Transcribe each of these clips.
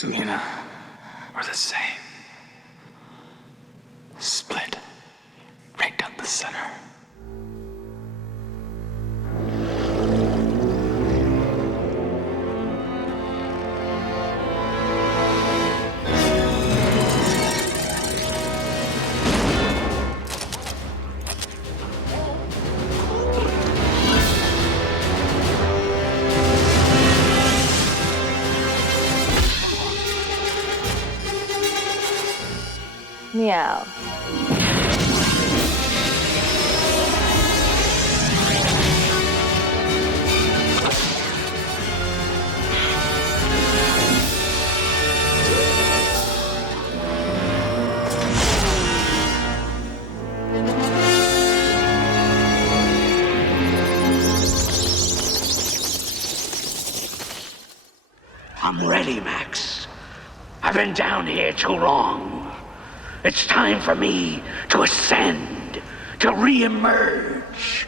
Selina were the same. Split right down the center. Meow. I'm ready, Max. I've been down here too long. It's time for me to ascend, to re-emerge.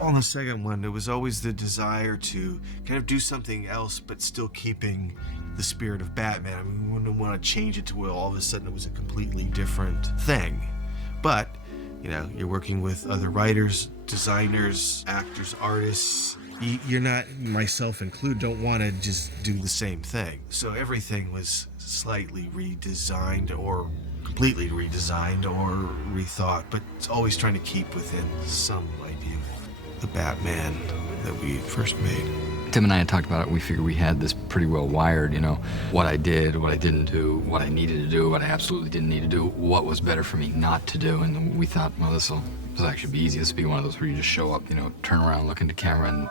On the second one, there was always the desire to kind of do something else, but still keeping the spirit of Batman. I mean, we wouldn't want to change it to where all of a sudden it was a completely different thing. But, you know, you're working with other writers, designers, actors, artists. You're not, myself included, don't want to just do the same thing. So everything was slightly redesigned or completely redesigned or rethought, but it's always trying to keep within some idea of the Batman that we first made. Tim and I had talked about it. We figured we had this pretty well wired, you know, what I did, what I didn't do, what I needed to do, what I absolutely didn't need to do, what was better for me not to do. And we thought, well, this will actually be easy. This will be one of those where you just show up, you know, turn around, look into camera, and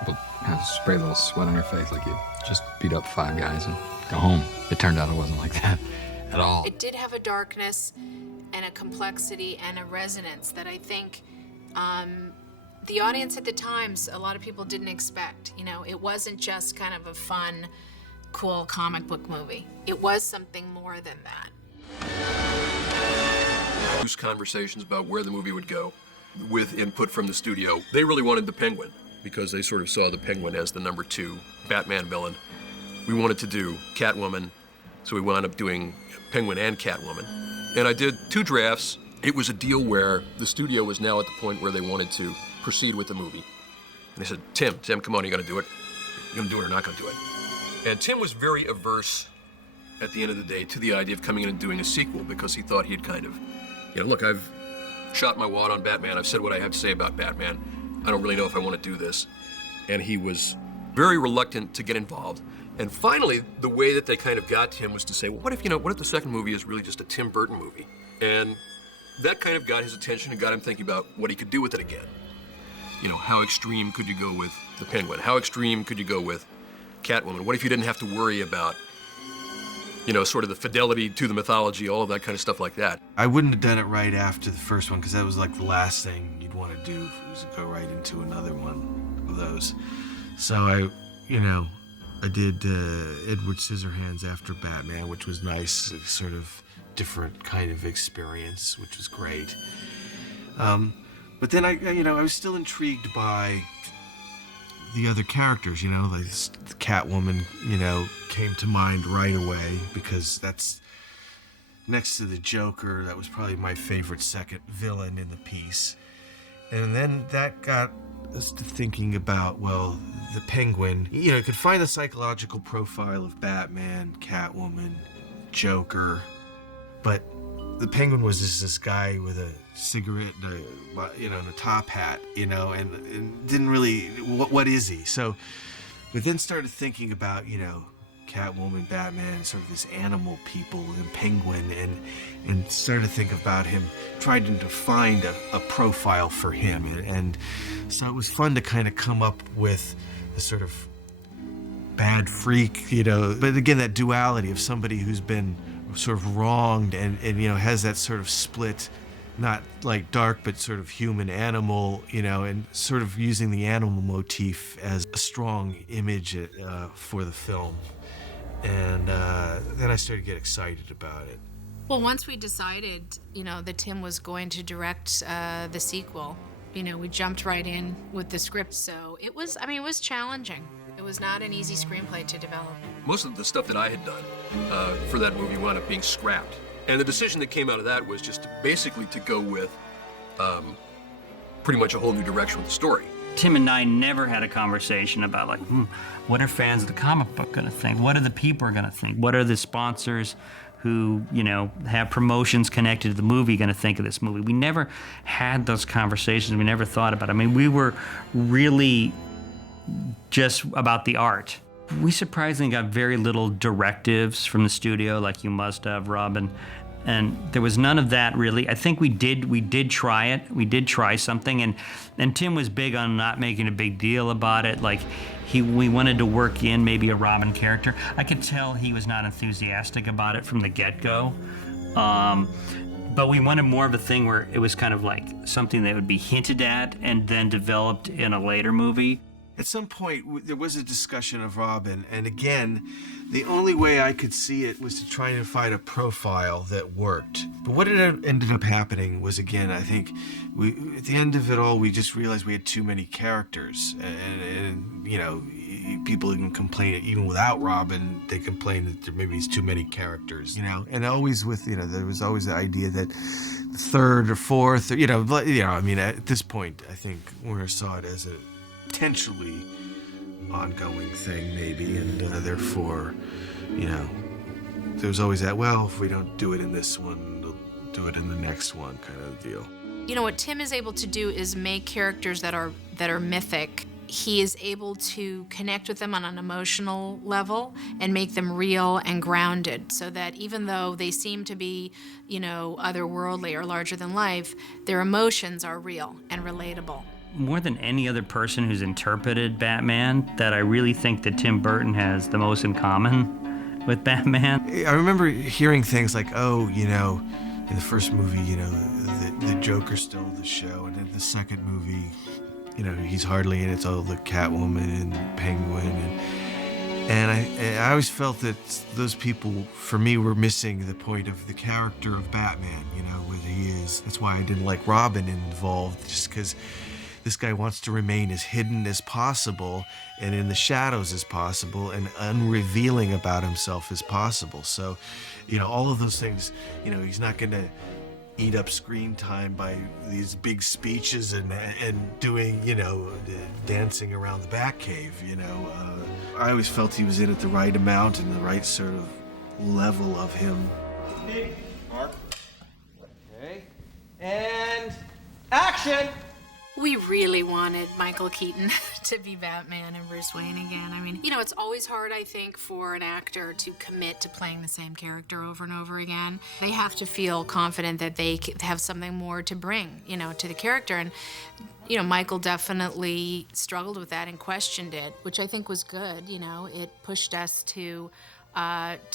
people have spray a little sweat on your face like you just beat up 5 guys and go home. It turned out it wasn't like that at all. It did have a darkness and a complexity and a resonance that I think the audience at the times, a lot of people didn't expect. You know, it wasn't just kind of a fun, cool comic book movie. It was something more than that. Loose conversations about where the movie would go with input from the studio. They really wanted the Penguin because they sort of saw the Penguin as the number 2 Batman villain. We wanted to do Catwoman, so we wound up doing Penguin and Catwoman. And I did 2 drafts. It was a deal where the studio was now at the point where they wanted to proceed with the movie. And they said, Tim, come on, you gotta do it. You gonna do it or not gonna do it? And Tim was very averse, at the end of the day, to the idea of coming in and doing a sequel because he thought he'd kind of, you know, look, I've shot my wad on Batman. I've said what I have to say about Batman. I don't really know if I want to do this. And he was very reluctant to get involved. And finally, the way that they kind of got to him was to say, well, what if the second movie is really just a Tim Burton movie? And that kind of got his attention and got him thinking about what he could do with it again. You know, how extreme could you go with the Penguin? How extreme could you go with Catwoman? What if you didn't have to worry about, you know, sort of the fidelity to the mythology, all of that kind of stuff like that? I wouldn't have done it right after the first one because that was like the last thing you'd want to do was to go right into another one of those. So I did Edward Scissorhands after Batman, which was nice, a sort of different kind of experience, which was great. But then I was still intrigued by the other characters, you know, like Catwoman, you know, came to mind right away because that's next to the Joker. That was probably my favorite second villain in the piece. And then that got us to thinking about, well, the Penguin, you know, you could find the psychological profile of Batman, Catwoman, Joker, but the Penguin was just this guy with a cigarette and a top hat, you know, and didn't really, what is he? So we then started thinking about, you know, Catwoman, Batman, sort of this animal people, and Penguin, and started to think about him, tried to find a profile for him. And so it was fun to kind of come up with a sort of bad freak, you know, but again, that duality of somebody who's been sort of wronged and you know, has that sort of split, not like dark, but sort of human animal, you know, and sort of using the animal motif as a strong image for the film. And then I started to get excited about it. Well, once we decided, you know, that Tim was going to direct the sequel, you know, we jumped right in with the script. So it was challenging. It was not an easy screenplay to develop. Most of the stuff that I had done for that movie wound up being scrapped. And the decision that came out of that was just basically to go with pretty much a whole new direction with the story. Tim and I never had a conversation about like, what are fans of the comic book going to think? What are the people going to think? What are the sponsors who, have promotions connected to the movie going to think of this movie? We never had those conversations. We never thought about it. I mean, we were really just about the art. We surprisingly got very little directives from the studio, like you must have, Robin. And there was none of that really. I think we did try it. We did try something, and Tim was big on not making a big deal about it. Like we wanted to work in maybe a Robin character. I could tell he was not enthusiastic about it from the get-go. But we wanted more of a thing where it was kind of like something that would be hinted at and then developed in a later movie. At some point, there was a discussion of Robin, and again, the only way I could see it was to try and find a profile that worked. But what ended up happening was, again, I think at the end of it all, we just realized we had too many characters, and people even complain, even without Robin, they complain that there maybe is too many characters, and always with, there was always the idea that the third or fourth, I mean, at this point, I think Warner saw it as a potentially ongoing thing maybe, and therefore, there's always that, well, if we don't do it in this one, we'll do it in the next one kind of deal. What Tim is able to do is make characters that are mythic. He is able to connect with them on an emotional level and make them real and grounded, so that even though they seem to be, otherworldly or larger than life, their emotions are real and relatable. More than any other person who's interpreted Batman, that I really think that Tim Burton has the most in common with Batman. I remember hearing things like, in the first movie, the Joker's still the show, and in the second movie, he's hardly in it. It's all the Catwoman and Penguin, and I always felt that those people, for me, were missing the point of the character of Batman, where he is. That's why I didn't like Robin involved, just because this guy wants to remain as hidden as possible and in the shadows as possible and unrevealing about himself as possible. So, all of those things, he's not going to eat up screen time by these big speeches and doing, dancing around the Batcave, I always felt he was in at the right amount and the right sort of level of him. Okay. And action! We really wanted Michael Keaton to be Batman and Bruce Wayne again. I mean, it's always hard, I think, for an actor to commit to playing the same character over and over again. They have to feel confident that they have something more to bring, to the character. And, Michael definitely struggled with that and questioned it, which I think was good. It pushed us to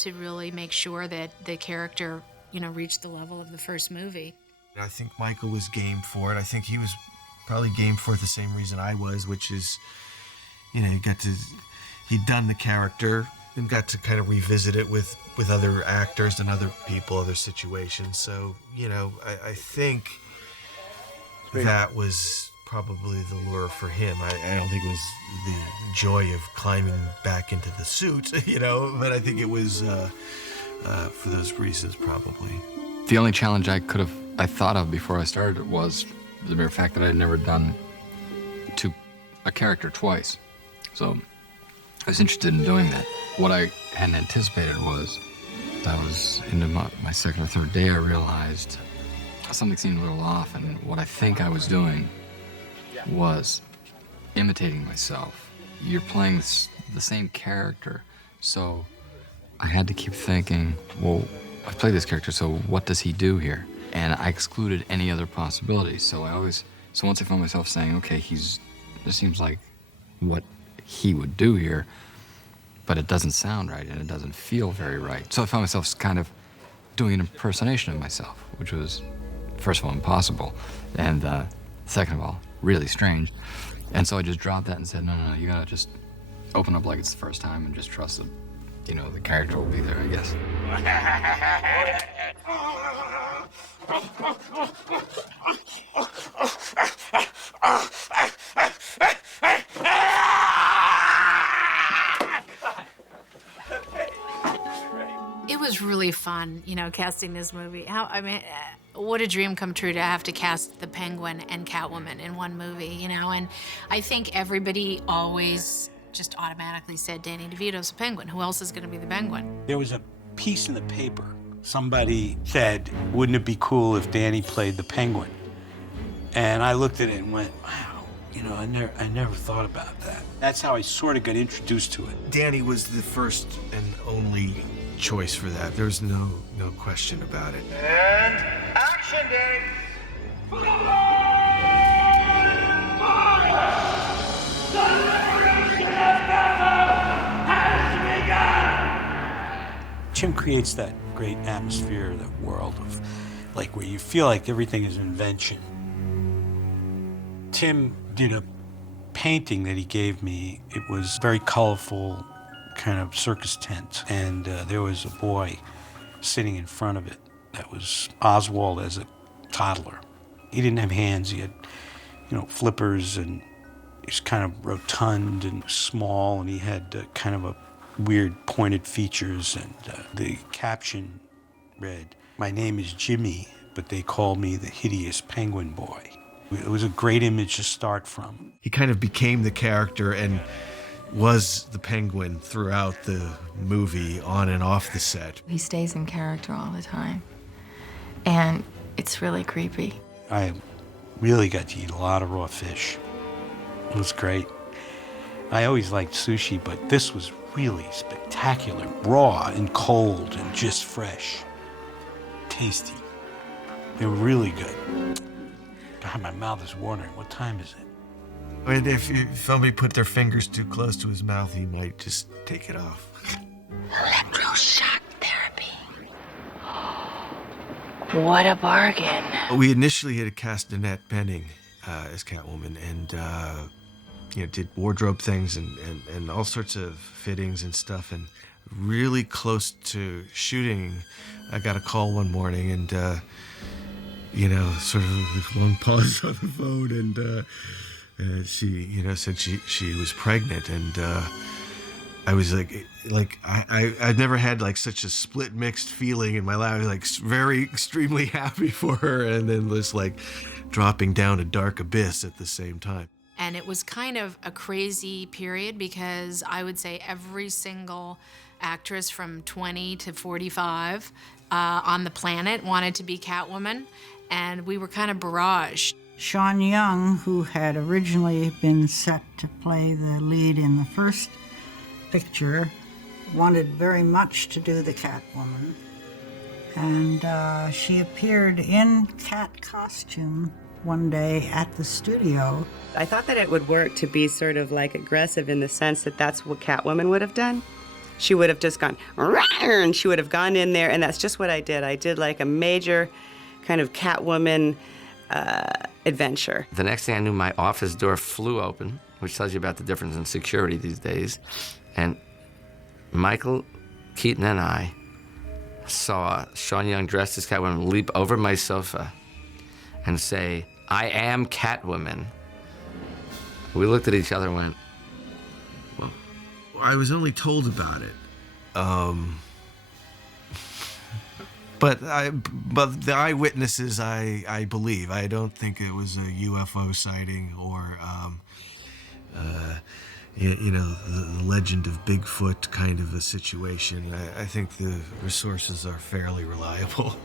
really make sure that the character, reached the level of the first movie. I think Michael was game for it. I think he was probably game for it the same reason I was, which is, he'd done the character and got to kind of revisit it with other actors and other people, other situations. So, I think that was probably the lure for him. I don't think it was the joy of climbing back into the suit, but I think it was for those reasons probably. The only challenge I thought of before I started was the mere fact that I had never done to a character twice. So I was interested in doing that. What I hadn't anticipated was that I was into my second or third day, I realized something seemed a little off, and what I think I was doing was imitating myself. You're playing the same character, so I had to keep thinking, well, I played this character, so what does he do here? And I excluded any other possibilities. So once I found myself saying, okay, this seems like what he would do here, but it doesn't sound right and it doesn't feel very right. So I found myself kind of doing an impersonation of myself, which was, first of all, impossible, and second of all, really strange. And so I just dropped that and said, no, you gotta just open up like it's the first time and just trust that, the character will be there, I guess. It was really fun, casting this movie. What a dream come true to have to cast the Penguin and Catwoman in one movie, And I think everybody always just automatically said Danny DeVito's a Penguin. Who else is going to be the Penguin? There was a piece in the paper. Somebody said, wouldn't it be cool if Danny played the Penguin? And I looked at it and went, wow, I never thought about that. That's how I sort of got introduced to it. Danny was the first and only choice for that. There's no question about it. And action, Danny! Jim creates that great atmosphere, that world of, where you feel like everything is an invention. Tim did a painting that he gave me. It was very colorful, kind of circus tent, and there was a boy sitting in front of it. That was Oswald as a toddler. He didn't have hands. He had, flippers, and he's kind of rotund and small, and he had kind of a weird pointed features, and the caption read, "My name is Jimmy, but they call me the hideous penguin boy." It was a great image to start from. He kind of became the character and was the Penguin throughout the movie, on and off the set. He stays in character all the time, and it's really creepy. I really got to eat a lot of raw fish. It was great. I always liked sushi, but this was really spectacular. Raw and cold and just fresh. Tasty. They were really good. God, my mouth is watering. What time is it? And if somebody put their fingers too close to his mouth, he might just take it off. Electroshock therapy. What a bargain. We initially had cast Annette Bening as Catwoman, and did wardrobe things and all sorts of fittings and stuff. And really close to shooting, I got a call one morning, and sort of this long pause on the phone, and she said she was pregnant, and I was I've never had such a split mixed feeling in my life. I was very extremely happy for her, and then was dropping down a dark abyss at the same time. And it was kind of a crazy period because I would say every single actress from 20 to 45 on the planet wanted to be Catwoman, and we were kind of barraged. Sean Young, who had originally been set to play the lead in the first picture, wanted very much to do the Catwoman. And she appeared in cat costume one day at the studio. I thought that it would work to be sort of aggressive in the sense that that's what Catwoman would have done. She would have just gone, "Rawr," and she would have gone in there, and that's just what I did. I did a major kind of Catwoman adventure. The next thing I knew, my office door flew open, which tells you about the difference in security these days. And Michael Keaton and I saw Sean Young dressed as Catwoman leap over my sofa and say, "I am Catwoman." We looked at each other and went, "Well." I was only told about it. But the eyewitnesses, I believe. I don't think it was a UFO sighting or, the legend of Bigfoot kind of a situation. I think the resources are fairly reliable.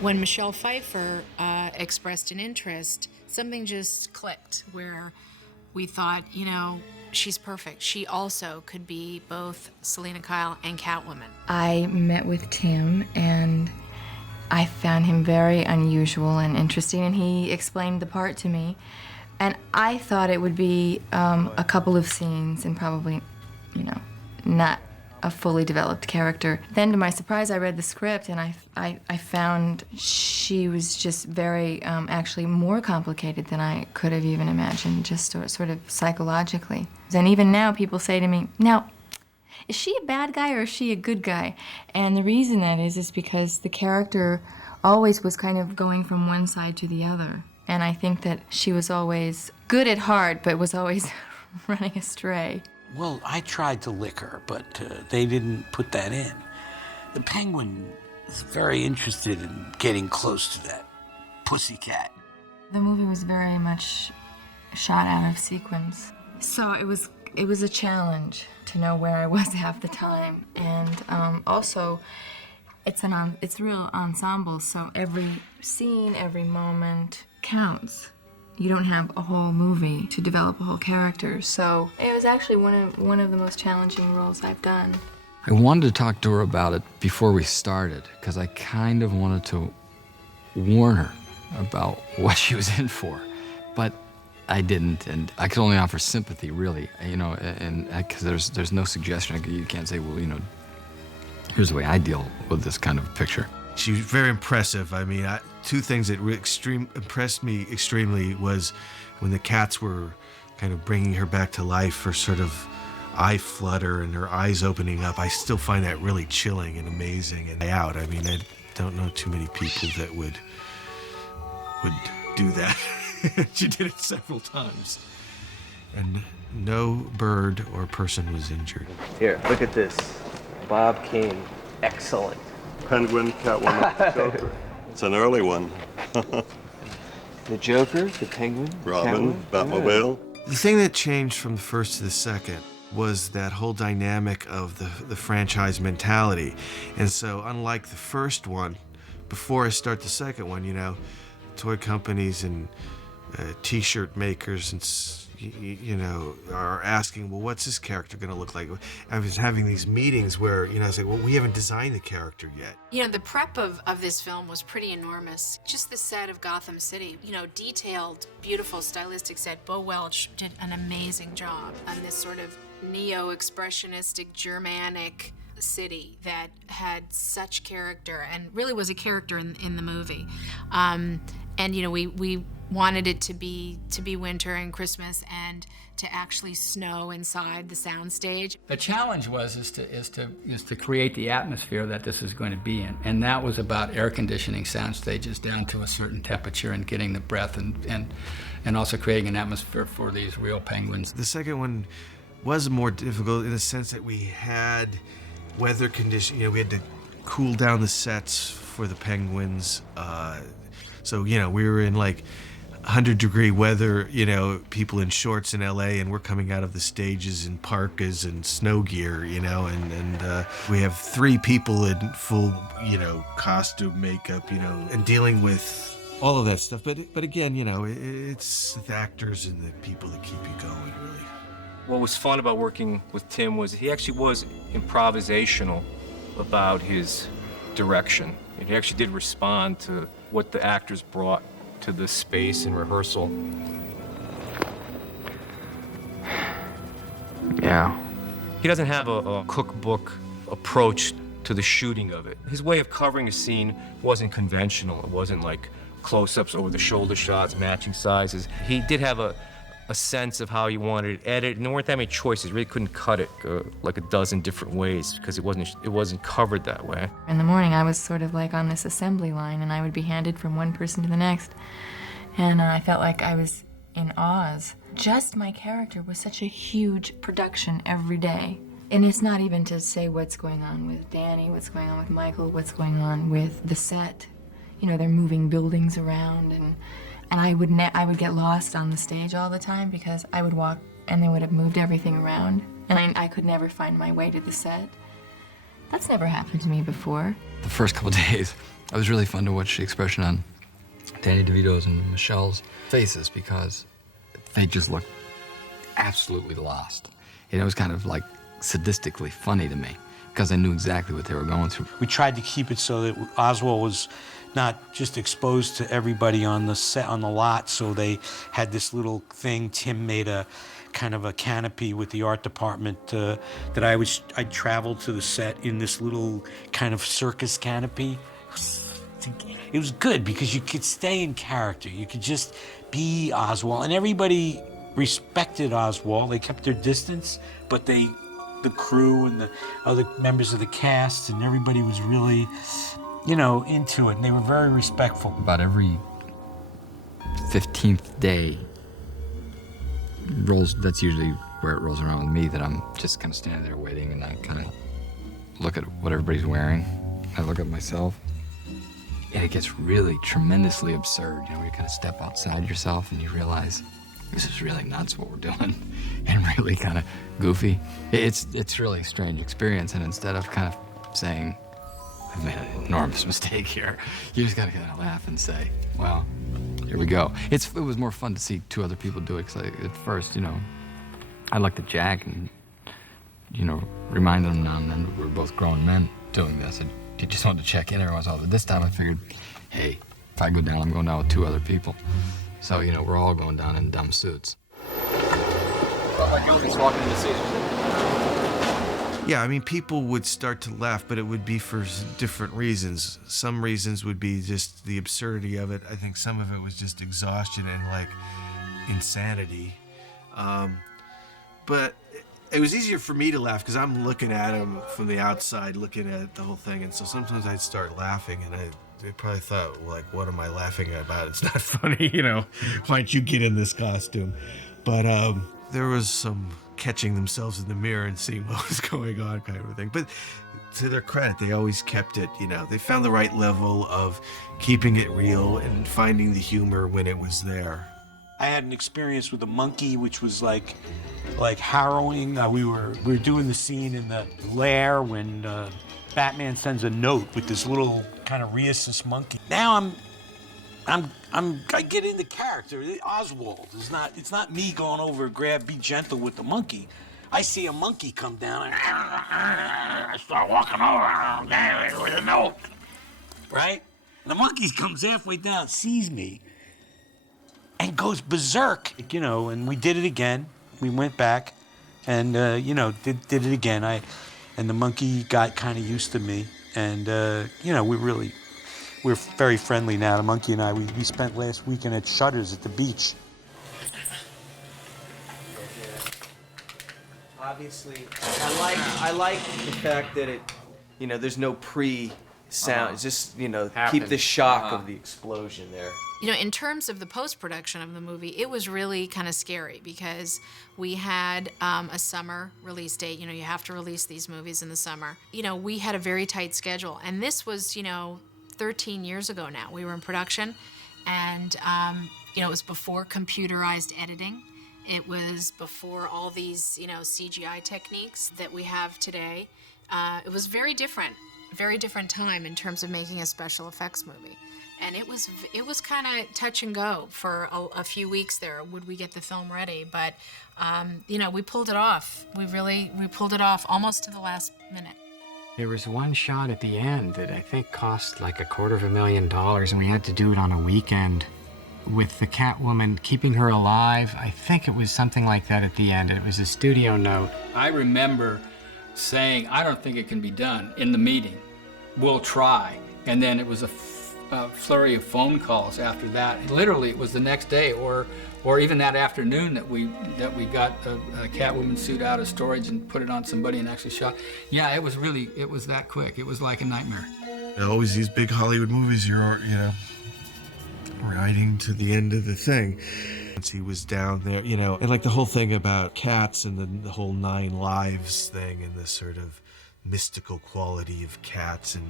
When Michelle Pfeiffer expressed an interest, something just clicked where we thought, she's perfect. She also could be both Selena Kyle and Catwoman. I met with Tim, and I found him very unusual and interesting, and he explained the part to me. And I thought it would be a couple of scenes and probably, not a fully developed character. Then, to my surprise, I read the script, and I found she was just very, actually more complicated than I could have even imagined, just sort of psychologically. And even now, people say to me, "Now, is she a bad guy or is she a good guy?" And the reason that is because the character always was kind of going from one side to the other. And I think that she was always good at heart, but was always running astray. Well, I tried to lick her, but they didn't put that in. The Penguin is very interested in getting close to that pussycat. The movie was very much shot out of sequence. So it was a challenge to know where I was half the time. And also, it's real ensemble, so every scene, every moment counts. You don't have a whole movie to develop a whole character, so it was actually one of the most challenging roles I've done. I wanted to talk to her about it before we started, because I kind of wanted to warn her about what she was in for, but I didn't, and I could only offer sympathy, really, and because there's no suggestion. You can't say, well, here's the way I deal with this kind of picture. She was very impressive. I mean, two things that impressed me extremely was when the cats were kind of bringing her back to life, her sort of eye flutter and her eyes opening up. I still find that really chilling and amazing and out. I mean, I don't know too many people that would do that. She did it several times. And no bird or person was injured. Here, look at this. Bob Kane. Excellent. Penguin, Catwoman, Joker. It's an early one. The Joker, the Penguin, Robin, Batmobile. The thing that changed from the first to the second was that whole dynamic of the franchise mentality. And so unlike the first one, before I start the second one, toy companies and t-shirt makers and are asking, well, what's this character going to look like? I was having these meetings where, I was like, well, we haven't designed the character yet. The prep of this film was pretty enormous. Just the set of Gotham City, detailed, beautiful, stylistic set. Bo Welch did an amazing job on this sort of neo-expressionistic, Germanic city that had such character and really was a character in the movie. We wanted it to be winter and Christmas and to actually snow inside the soundstage. The challenge is to create the atmosphere that this is going to be in, and that was about air conditioning sound stages down to a certain temperature and getting the breath and also creating an atmosphere for these real penguins. The second one was more difficult in the sense that we had weather conditions. We had to cool down the sets for the penguins. So we were in 100-degree weather, people in shorts in LA, and we're coming out of the stages in parkas and snow gear, and we have 3 people in full, costume, makeup, and dealing with all of that stuff. But again, it's the actors and the people that keep you going, really. What was fun about working with Tim was he actually was improvisational about his direction. And he actually did respond to what the actors brought to the space in rehearsal. Yeah. He doesn't have a cookbook approach to the shooting of it. His way of covering a scene wasn't conventional. It wasn't like close-ups over the shoulder shots, matching sizes. He did have a sense of how he wanted it edited, and there weren't that many choices. Really couldn't cut it like a dozen different ways because it wasn't covered that way. In the morning, I was sort of like on this assembly line, and I would be handed from one person to the next, and I felt like I was in Oz. Just my character was such a huge production every day. And it's not even to say what's going on with Danny, what's going on with Michael, what's going on with the set. They're moving buildings around, and I would get lost on the stage all the time because I would walk and they would have moved everything around, and I could never find my way to the set. That's never happened to me before. The first couple days, it was really fun to watch the expression on Danny DeVito's and Michelle's faces because they just looked absolutely lost. It was kind of sadistically funny to me because I knew exactly what they were going through. We tried to keep it so that Oswald was not just exposed to everybody on the set, on the lot, so they had this little thing. Tim made a kind of a canopy with the art department that I traveled to the set in this little kind of circus canopy. It was good because you could stay in character. You could just be Oswald, and everybody respected Oswald. They kept their distance, but the crew and the other members of the cast and everybody was really into it, and they were very respectful. About every 15th day that's usually where it rolls around with me, that I'm just kind of standing there waiting, and I kind of look at what everybody's wearing, I look at myself, and it gets really tremendously absurd. You know, you kind of step outside yourself and you realize this is really nuts what we're doing, and really kind of goofy. It's really a strange experience, and instead of kind of saying, I've made an enormous mistake here, you just gotta kind of laugh and say, well, here we go. It was more fun to see two other people do it, because at first, you know, I looked at Jack and, you know, reminded him now and then that we were both grown men doing this. I just wanted to check in every once in a while. But this time I figured, hey, if I go down, I'm going down with two other people. So, you know, we're all going down in dumb suits. Yeah, I mean, people would start to laugh, but it would be for different reasons. Some reasons would be just the absurdity of it. I think some of it was just exhaustion and, like, insanity. But it was easier for me to laugh because I'm looking at him from the outside, looking at the whole thing. And so sometimes I'd start laughing, and they probably thought, like, what am I laughing about? It's not funny, you know. Why'd you get in this costume? But there was some catching themselves in the mirror and seeing what was going on kind of a thing. But to their credit, they always kept it, you know. They found the right level of keeping it real and finding the humor when it was there. I had an experience with a monkey, which was like harrowing. We were doing the scene in the lair when Batman sends a note with this little kind of rhesus monkey. Now I get in the character. Oswald is not. It's not me going over, be gentle with the monkey. I see a monkey come down and I start walking over with a note, right? And the monkey comes halfway down, sees me, and goes berserk. You know, and we did it again. We went back and, you know, did it again. And the monkey got kind of used to me. And, you know, we're very friendly now. The monkey and I, we spent last weekend at Shutters at the beach. Obviously, I like the fact that it, you know, there's no pre-sound. It's just, you know, keep the shock of the explosion there. You know, in terms of the post-production of the movie, it was really kind of scary because we had a summer release date. You know, you have to release these movies in the summer. You know, we had a very tight schedule. And this was, you know, 13 years ago now. We were in production. And, you know, it was before computerized editing. It was before all these, you know, CGI techniques that we have today. It was very different time in terms of making a special effects movie. And it was kind of touch and go for a few weeks there. Would we get the film ready? But, you know, we pulled it off. We pulled it off almost to the last minute. There was one shot at the end that I think cost like $250,000, and we had to do it on a weekend with the Catwoman, keeping her alive. I think it was something like that at the end. It was a studio note. I remember saying, I don't think it can be done in the meeting. We'll try. And then it was a flurry of phone calls after that. And literally, it was the next day or even that afternoon that we got a Catwoman suit out of storage and put it on somebody and actually shot. Yeah, it was that quick. It was like a nightmare. Always these big Hollywood movies, you're, you know, riding to the end of the thing. Once he was down there, you know, and like the whole thing about cats and then the whole 9 lives thing and this sort of mystical quality of cats, and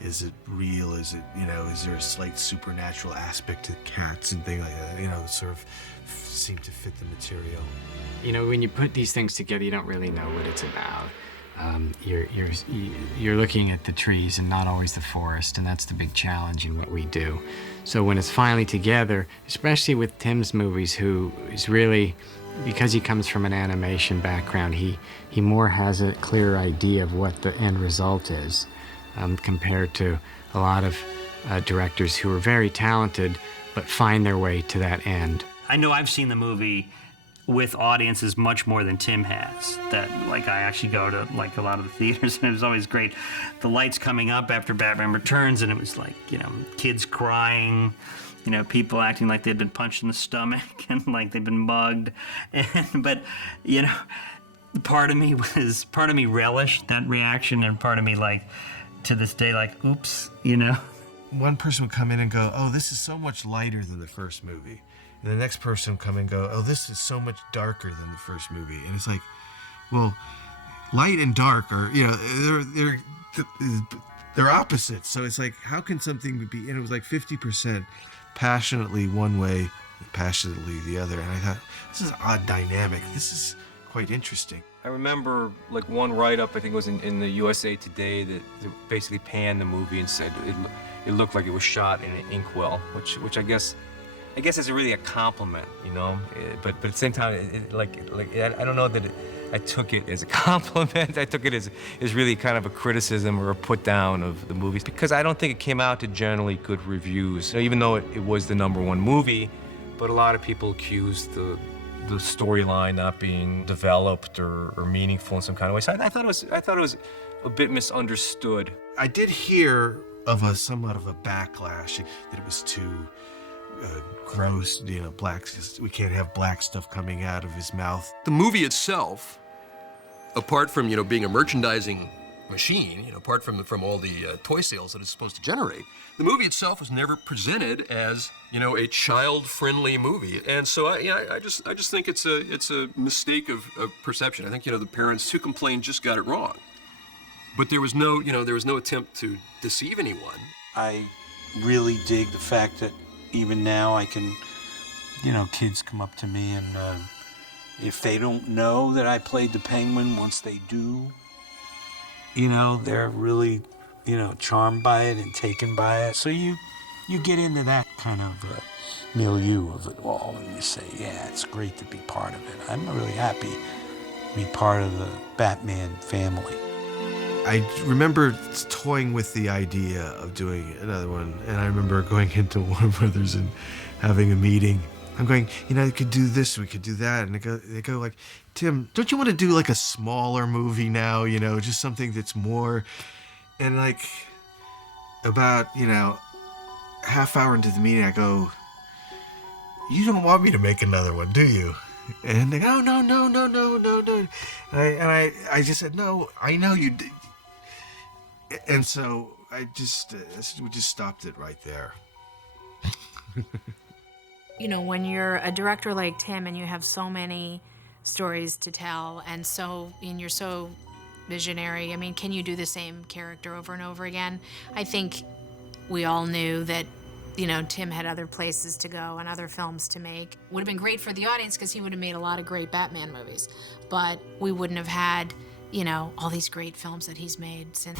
is it real? Is it, you know, is there a slight supernatural aspect to cats and things like that? You know, sort of seem to fit the material. You know, when you put these things together, you don't really know what it's about. You're looking at the trees and not always the forest, and that's the big challenge in what we do. So when it's finally together, especially with Tim's movies, who is really, because he comes from an animation background, he more has a clear idea of what the end result is, compared to a lot of directors who are very talented but find their way to that end. I know I've seen the movie with audiences much more than Tim has. That, like, I actually go to, like, a lot of the theaters, and it was always great. The lights coming up after Batman Returns, and it was like, you know, kids crying, you know, people acting like they'd been punched in the stomach and like they'd been mugged. But, you know, part of me relished that reaction, and part of me, like, to this day, like, oops, you know. One person would come in and go, oh, this is so much lighter than the first movie. And the next person would come and go, oh, this is so much darker than the first movie. And it's like, well, light and dark are, you know, they're they're opposites. So it's like, how can something be, and it was like 50% passionately one way, passionately the other. And I thought, this is an odd dynamic. This is quite interesting. I remember like one write-up, I think it was in the USA Today, that basically panned the movie and said it looked like it was shot in an inkwell, which I guess is really a compliment, you know. But at the same time, I don't know that I took it as a compliment. I took it as really kind of a criticism or a put down of the movies, because I don't think it came out to generally good reviews, even though it was the #1 movie. But a lot of people accused the storyline not being developed or meaningful in some kind of way. So I thought it was a bit misunderstood. I did hear of somewhat of a backlash that it was too gross, you know, we can't have black stuff coming out of his mouth. The movie itself, apart from, you know, being a merchandising machine, you know, apart from all the toy sales that it's supposed to generate, the movie itself was never presented as, you know, a child-friendly movie. And so I just think it's a mistake of perception. I think, you know, the parents who complained just got it wrong. But there was no attempt to deceive anyone. I really dig the fact that even now I can, you know, kids come up to me and if they don't know that I played the Penguin, once they do, you know, they're really, you know, charmed by it and taken by it. So you get into that kind of milieu of it all, and you say, yeah, it's great to be part of it. I'm really happy to be part of the Batman family. I remember toying with the idea of doing another one, and I remember going into Warner Brothers and having a meeting. I'm going, you know, you could do this, we could do that, and they go like, Tim, don't you want to do like a smaller movie now, you know, just something that's more, and like about, you know, half hour into the meeting, I go, you don't want me to make another one, do you? And they go, no. And I just said, no, I know you did. And so we just stopped it right there. You know, when you're a director like Tim and you have so many stories to tell and you're so visionary, I mean, can you do the same character over and over again? I think we all knew that, you know, Tim had other places to go and other films to make. Would have been great for the audience because he would have made a lot of great Batman movies, but we wouldn't have had, you know, all these great films that he's made since.